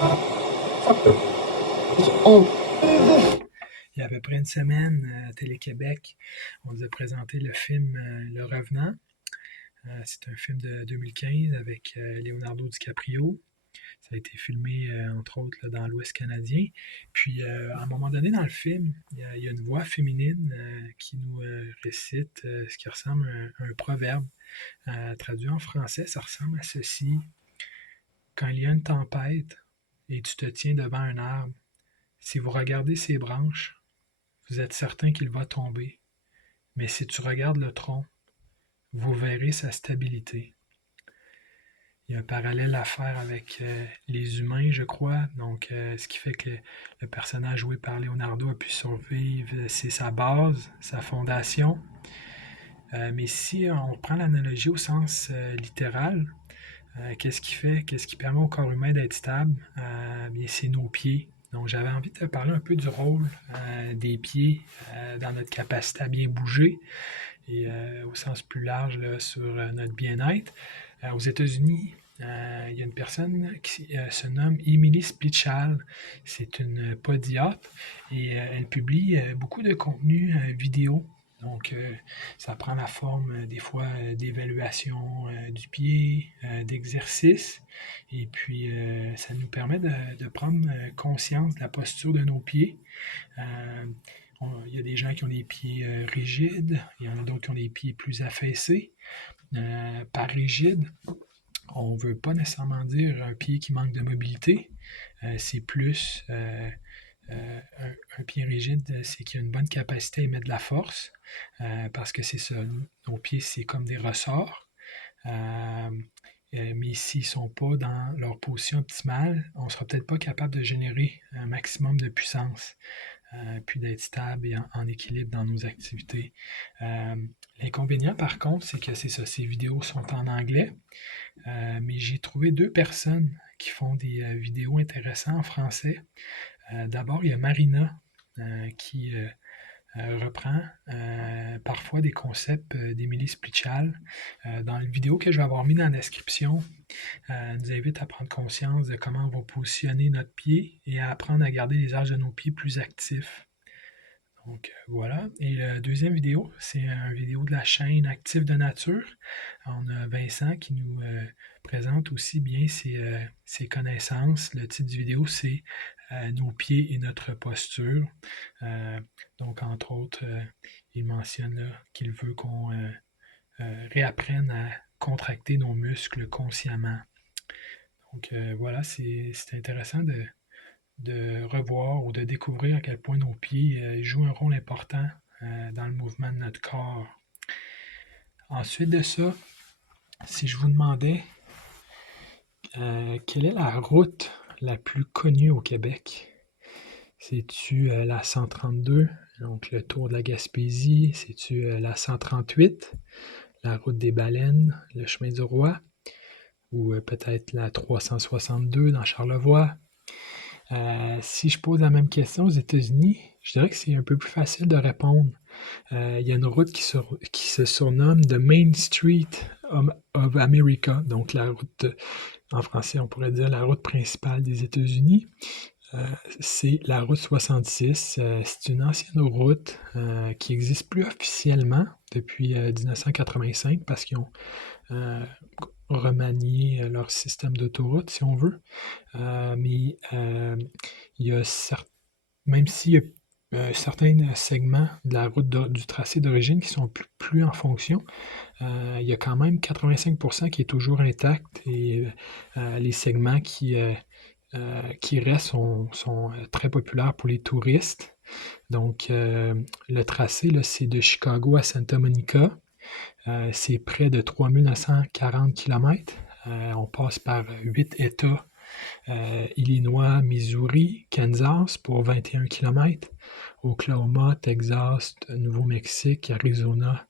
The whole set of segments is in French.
Il y a à peu près une semaine, à Télé-Québec, on nous a présenté le film Le Revenant. C'est un film de 2015 avec Leonardo DiCaprio. Ça a été filmé, entre autres, là, dans l'Ouest canadien. Puis, à un moment donné dans le film, il y a une voix féminine qui nous récite ce qui ressemble à un proverbe. Traduit en français, ça ressemble à ceci. Quand il y a une tempête et tu te tiens devant un arbre, si vous regardez ses branches, vous êtes certain qu'il va tomber. Mais si tu regardes le tronc, vous verrez sa stabilité. Il y a un parallèle à faire avec les humains, je crois. Donc, ce qui fait que le personnage joué par Leonardo a pu survivre, c'est sa base, sa fondation. Mais si on reprend l'analogie au sens littéral, qu'est-ce qui permet au corps humain d'être stable? Bien, c'est nos pieds. Donc, j'avais envie de te parler un peu du rôle des pieds dans notre capacité à bien bouger et au sens plus large là, sur notre bien-être. Aux États-Unis, il y a une personne qui se nomme Emily Splichal. C'est une podiatre et elle publie beaucoup de contenu vidéo. Donc, ça prend la forme des fois d'évaluation du pied, d'exercice. Et puis, ça nous permet de prendre conscience de la posture de nos pieds. Euh, il y a des gens qui ont des pieds rigides, il y en a d'autres qui ont des pieds plus affaissés. Par rigide, on ne veut pas nécessairement dire un pied qui manque de mobilité. C'est plus un pied rigide, c'est qu'il y a une bonne capacité à émettre de la force, parce que c'est ça, nos pieds, c'est comme des ressorts. Mais s'ils ne sont pas dans leur position optimale, on ne sera peut-être pas capable de générer un maximum de puissance, puis d'être stable et en équilibre dans nos activités. L'inconvénient, par contre, c'est que c'est ça, ces vidéos sont en anglais, mais j'ai trouvé deux personnes qui font des vidéos intéressantes en français. D'abord, il y a Marina qui reprend parfois des concepts d'Emily Splichal. Dans la vidéo que je vais avoir mis dans la description, elle nous invite à prendre conscience de comment on va positionner notre pied et à apprendre à garder les arches de nos pieds plus actifs. Donc voilà. Et la deuxième vidéo, c'est une vidéo de la chaîne Active de Nature. On a Vincent qui nous présente aussi bien ses connaissances. Le titre du vidéo, c'est Nos pieds et notre posture. Donc, entre autres, il mentionne qu'il veut qu'on réapprenne à contracter nos muscles consciemment. Donc voilà, c'est intéressant de revoir ou de découvrir à quel point nos pieds jouent un rôle important dans le mouvement de notre corps. Ensuite de ça, si je vous demandais quelle est la route la plus connue au Québec? C'est-tu la 132, donc le tour de la Gaspésie? C'est-tu la 138, la route des baleines, le chemin du roi? Ou peut-être la 362 dans Charlevoix? Si je pose la même question aux États-Unis, je dirais que c'est un peu plus facile de répondre. Il y a une route qui se surnomme The Main Street of America, donc la route, en français, on pourrait dire la route principale des États-Unis. C'est la route 66. C'est une ancienne route qui n'existe plus officiellement depuis 1985 parce qu'ils ont remanié leur système d'autoroute, si on veut. Mais il y a même s'il y a certains segments de la route du tracé d'origine qui sont plus en fonction, il y a quand même 85% qui est toujours intact et les segments qui restent sont très populaires pour les touristes. Donc, le tracé, là, c'est de Chicago à Santa Monica. C'est près de 3940 km. On passe par 8 États. Illinois, Missouri, Kansas pour 21 km. Oklahoma, Texas, Nouveau-Mexique, Arizona,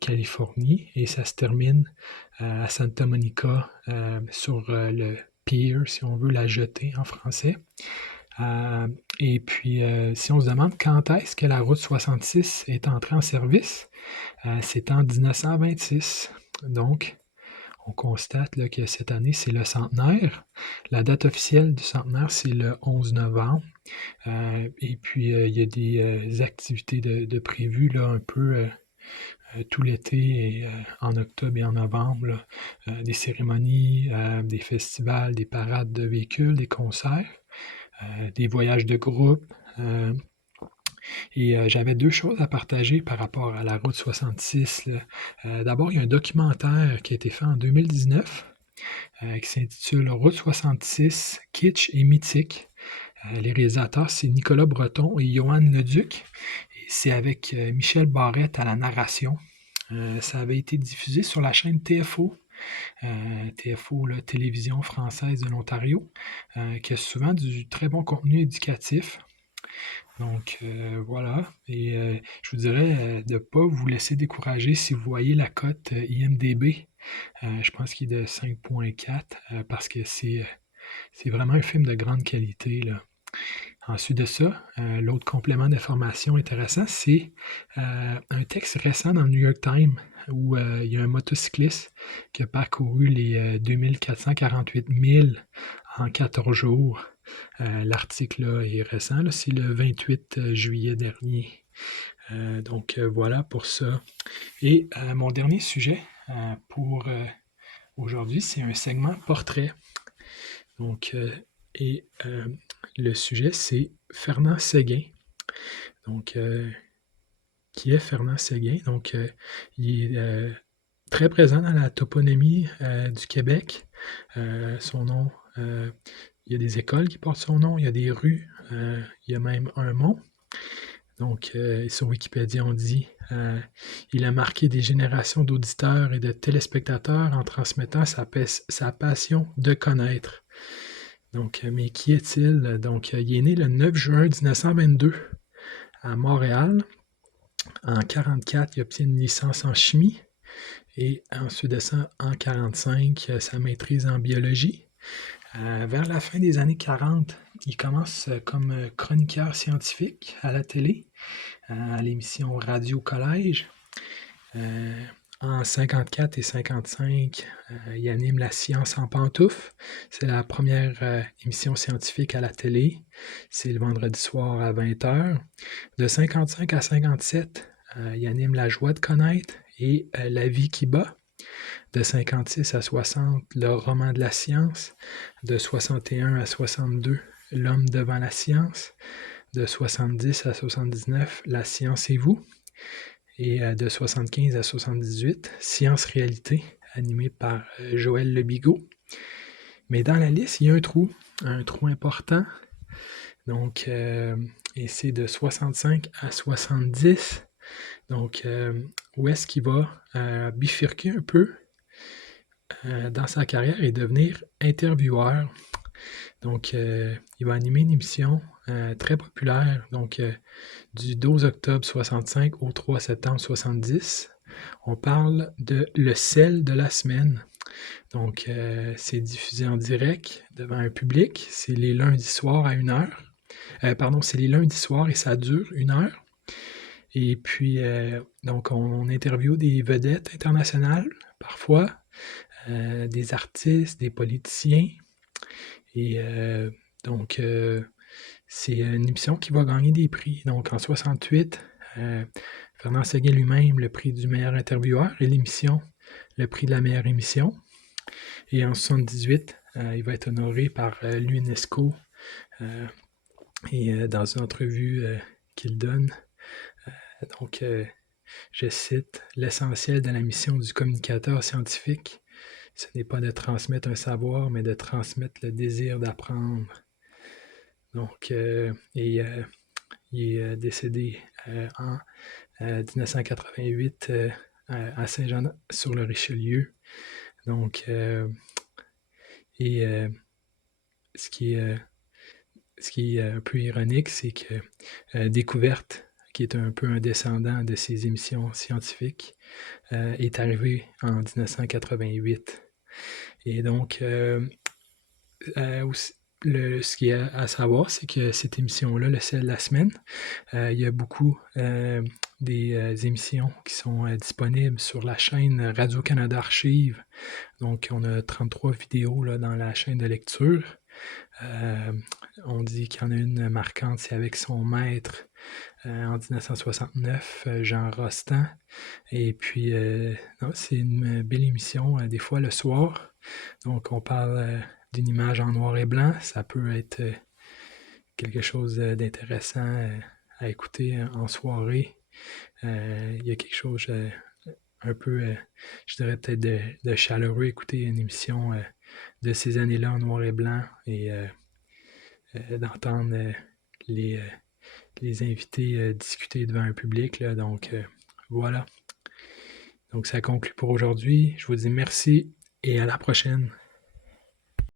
Californie. Et ça se termine à Santa Monica sur le pier, si on veut la jetée en français. Et puis, si on se demande quand est-ce que la route 66 est entrée en service, c'est en 1926. Donc, on constate là, que cette année, c'est le centenaire. La date officielle du centenaire, c'est le 11 novembre. Et puis, il y a des activités de prévues là, un peu tout l'été et en octobre et en novembre. Là. Des cérémonies, des festivals, des parades de véhicules, des concerts, des voyages de groupe. Et j'avais deux choses à partager par rapport à la route 66. Là. D'abord, il y a un documentaire qui a été fait en 2019 qui s'intitule Route 66, kitsch et mythique. Les réalisateurs, c'est Nicolas Breton et Johan Leduc. Et c'est avec Michel Barrette à la narration. Ça avait été diffusé sur la chaîne TFO. TFO, la Télévision française de l'Ontario, qui a souvent du très bon contenu éducatif. Donc voilà, et je vous dirais de ne pas vous laisser décourager si vous voyez la cote IMDB. Je pense qu'il est de 5.4 parce que c'est vraiment un film de grande qualité, là. Ensuite de ça, l'autre complément d'information intéressant, c'est un texte récent dans le New York Times où il y a un motocycliste qui a parcouru les 2448 milles en 14 jours. L'article là, est récent, là, c'est le 28 juillet dernier. Donc voilà pour ça. Et mon dernier sujet pour aujourd'hui, c'est un segment portrait. Donc, et le sujet, c'est Fernand Séguin. Donc, qui est Fernand Séguin? Donc, il est très présent dans la toponymie du Québec. Son nom, il y a des écoles qui portent son nom, il y a des rues, il y a même un mont. Donc, sur Wikipédia, on dit il a marqué des générations d'auditeurs et de téléspectateurs en transmettant sa passion de connaître. Donc, mais qui est-il? Donc, il est né le 9 juin 1922 à Montréal. En 1944, il obtient une licence en chimie. Et ensuite de ça, en 1945, sa maîtrise en biologie. Vers la fin des années 40, il commence comme chroniqueur scientifique à la télé, à l'émission Radio Collège. En 54 et 55, il anime La science en pantoufles. C'est la première émission scientifique à la télé. C'est le vendredi soir à 20h. De 55 à 57, il anime La joie de connaître et La vie qui bat. De 56 à 60, Le roman de la science. De 61 à 62, L'homme devant la science. De 70 à 79, La science et vous. Et de 75 à 78, Science-Réalité, animé par Joël Lebigot. Mais dans la liste, il y a un trou important. Donc, et c'est de 65 à 70. Donc, où est-ce qu'il va bifurquer un peu dans sa carrière et devenir intervieweur. Donc, il va animer une émission très populaire, donc du 12 octobre 65 au 3 septembre 70. On parle de Le sel de la semaine. Donc, c'est diffusé en direct devant un public. C'est les lundis soirs à 1h. C'est les lundis soirs et ça dure 1h. Et puis, donc, on interviewe des vedettes internationales, parfois, des artistes, des politiciens. Et donc, c'est une émission qui va gagner des prix. Donc, en 68, Fernand Séguin lui-même, le prix du meilleur intervieweur et l'émission, le prix de la meilleure émission. Et en 78, il va être honoré par l'UNESCO et dans une entrevue qu'il donne. Donc, je cite, l'essentiel de la mission du communicateur scientifique, ce n'est pas de transmettre un savoir, mais de transmettre le désir d'apprendre. Donc, il est décédé en 1988 à Saint-Jean-sur-le-Richelieu. Donc, ce qui est un peu ironique, c'est que Découverte, qui est un peu un descendant de ces émissions scientifiques, est arrivé en 1988. Et donc, ce qui est à savoir, c'est que cette émission-là, le ciel de la semaine, il y a beaucoup des émissions qui sont disponibles sur la chaîne Radio-Canada Archives. Donc, on a 33 vidéos là, dans la chaîne de lecture. Euh, on dit qu'il y en a une marquante, c'est avec son maître en 1969, Jean Rostand. Et puis, non, c'est une belle émission, des fois le soir. Donc, on parle d'une image en noir et blanc. Ça peut être quelque chose d'intéressant à écouter en soirée. Il y a quelque chose un peu, je dirais peut-être de chaleureux, écouter une émission de ces années-là en noir et blanc et d'entendre les, euh, les invités discuter devant un public. Là. Donc, voilà. Donc, ça conclut pour aujourd'hui. Je vous dis merci et à la prochaine.